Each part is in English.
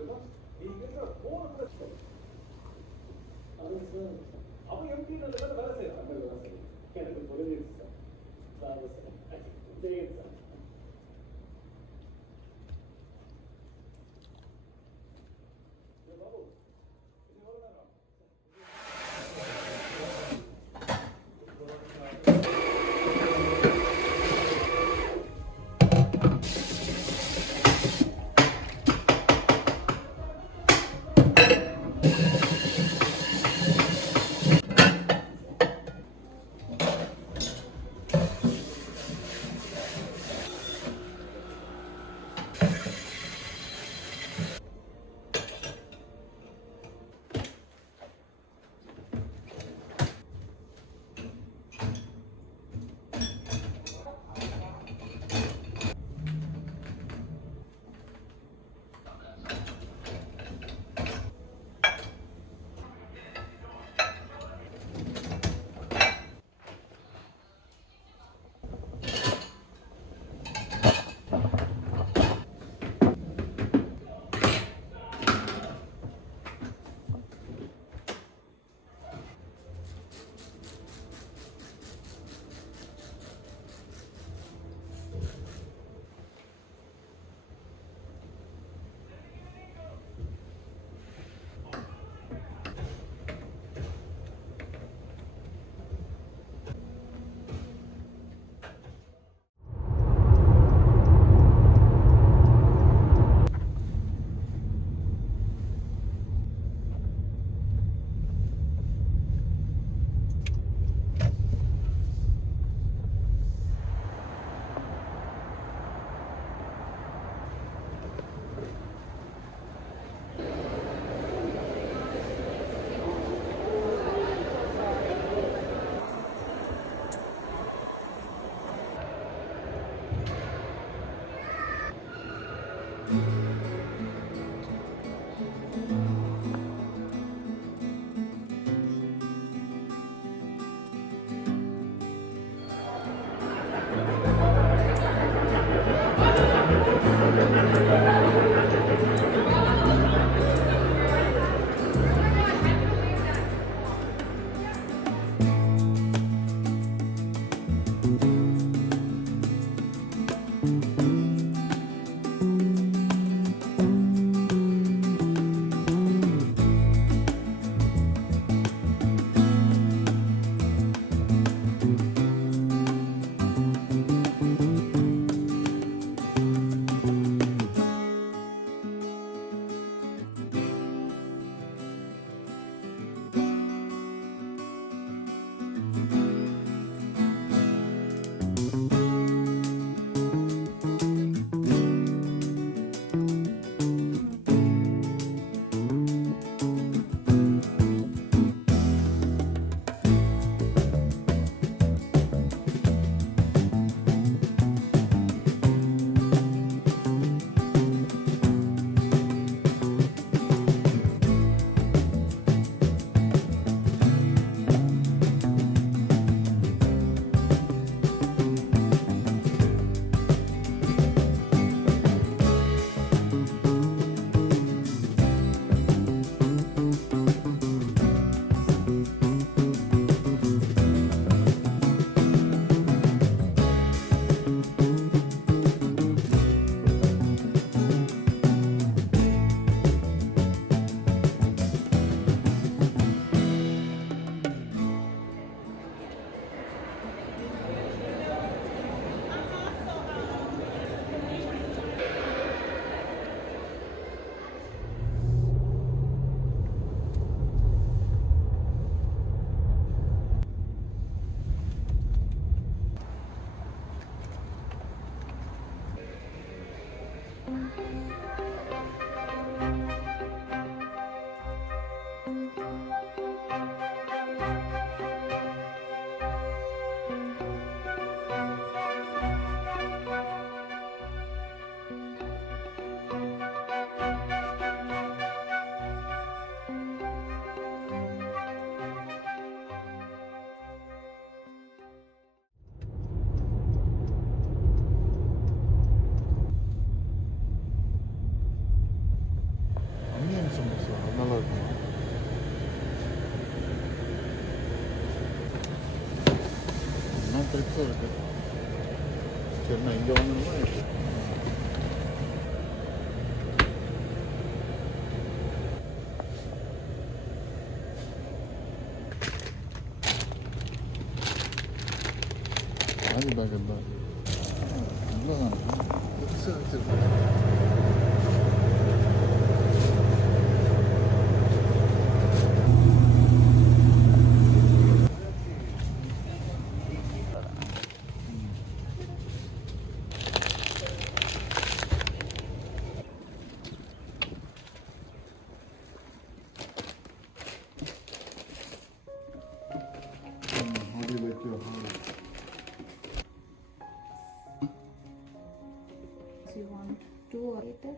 நீங்க போன பிரச்சனை அது சார் அவன் எம்பி நல்ல வேலை செய்யறான் அந்த வேலை செய்யும் எனக்கு புரிஞ்சிருச்சு சார் தெரியுது சார் பாபு இது எவ்வளோ நேரம் 있어 이렇게. 쟤나 인정하는 거야 이렇게. 많이 발견다. 건강하네. 흡수할 어디 냈죠? You want two later?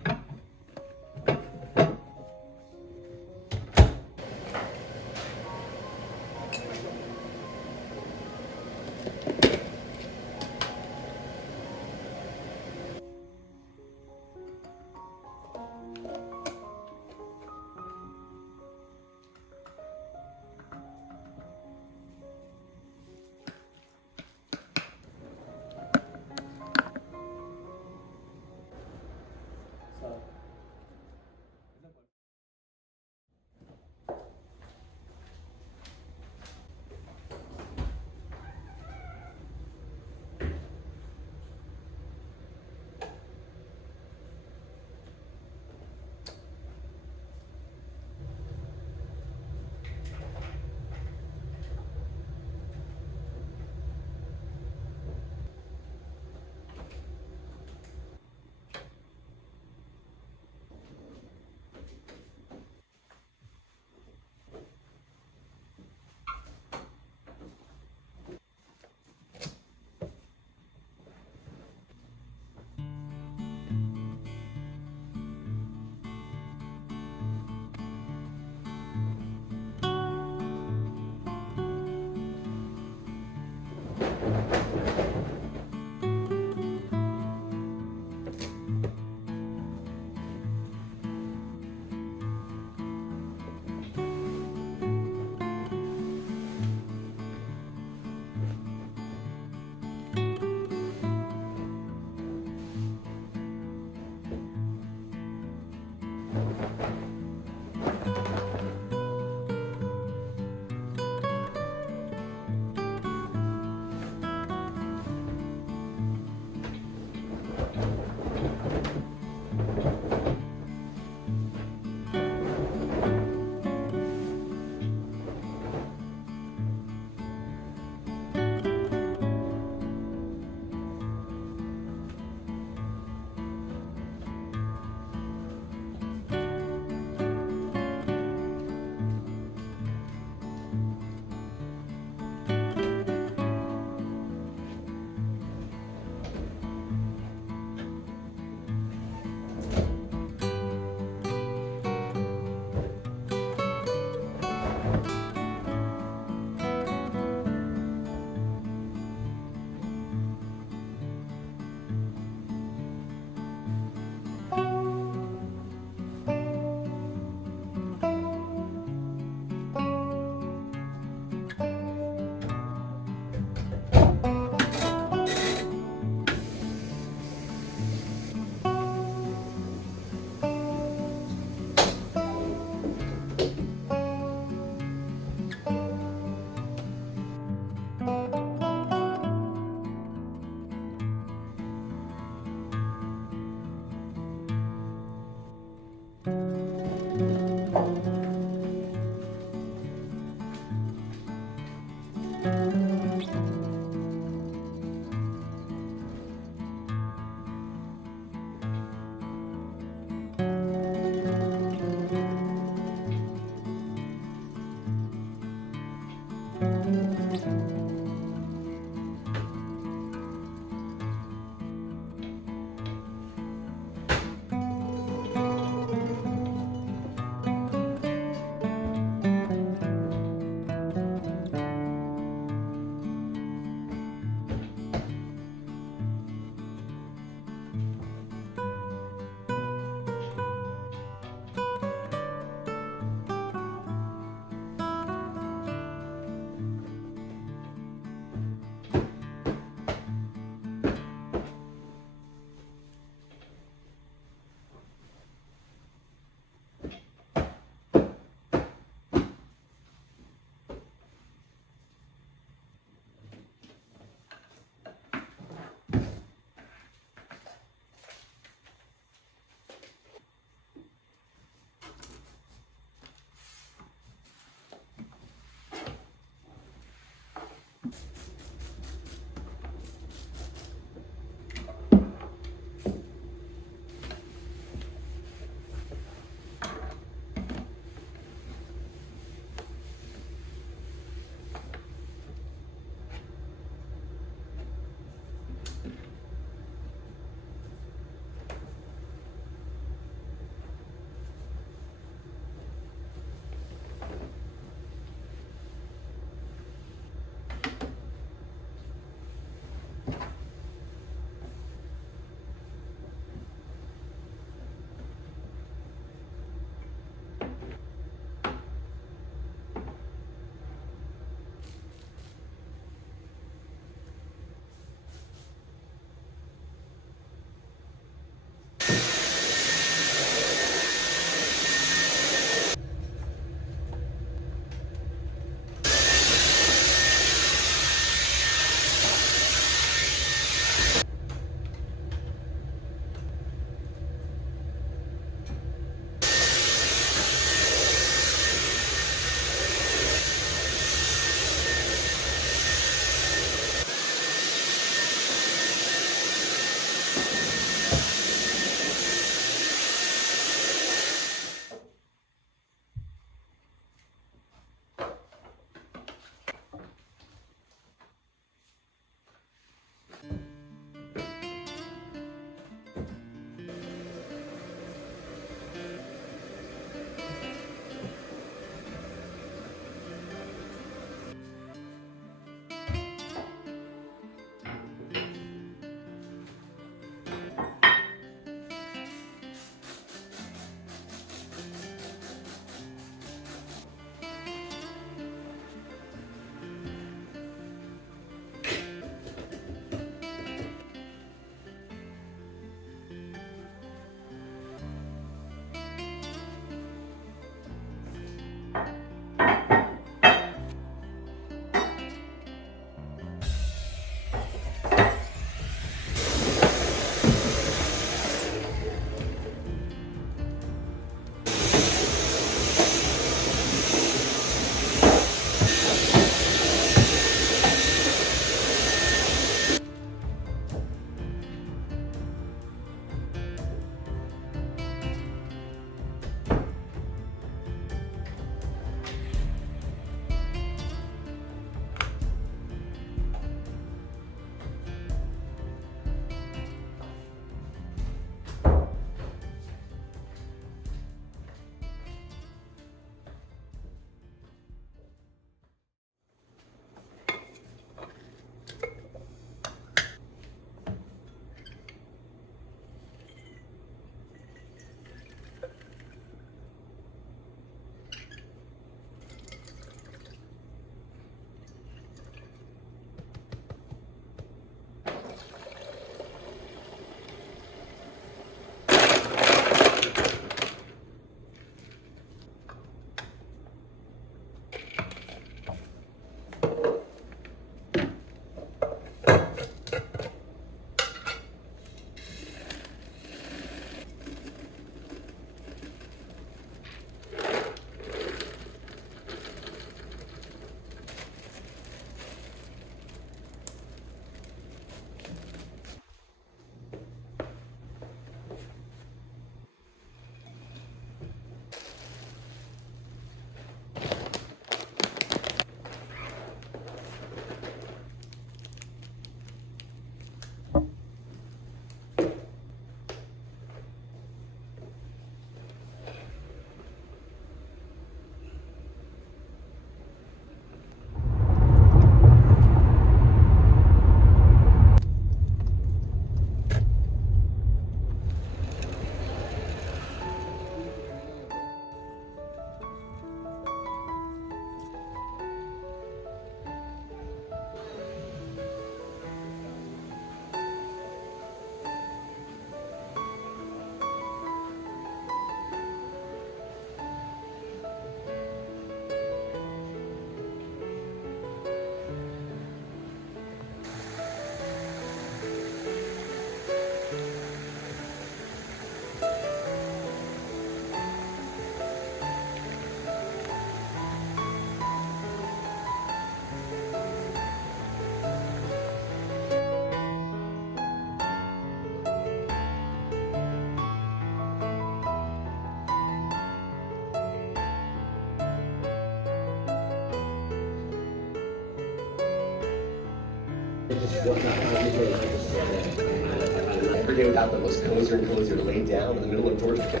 Every day without them looks cozier and cozier to lay down in the middle of Georgia.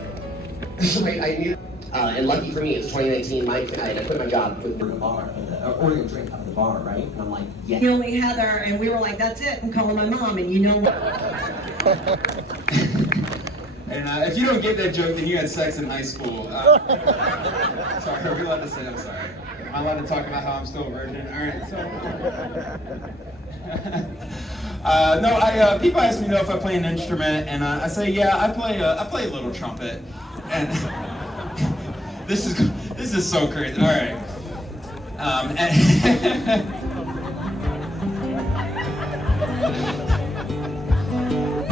And lucky for me, it's 2019. I quit my job with the bar, ordering a drink out of the bar, right? And I'm like, yeah. You know, Heather, and we were like, that's it, I'm calling my mom, and you know what? And if you don't get that joke, then you had sex in high school. Sorry, are we allowed to say I'm sorry? Am I allowed to talk about how I'm still a virgin? All right, so. People ask me if I play an instrument, and I say, yeah, I play a little trumpet. And this is so crazy. All right.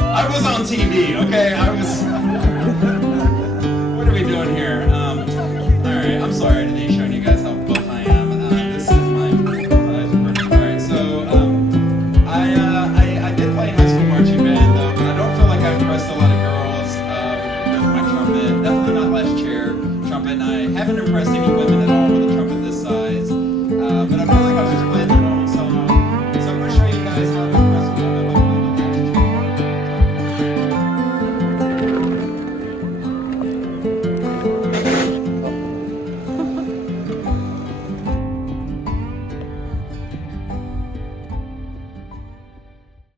I was on TV, okay? What are we doing here? Alright, I'm sorry today, showing you guys how buff I am. This is my Alright, so, I did play in high school marching band, though, but I don't feel like I impressed a lot of girls with my trumpet. Definitely not last chair trumpet, and I haven't impressed any women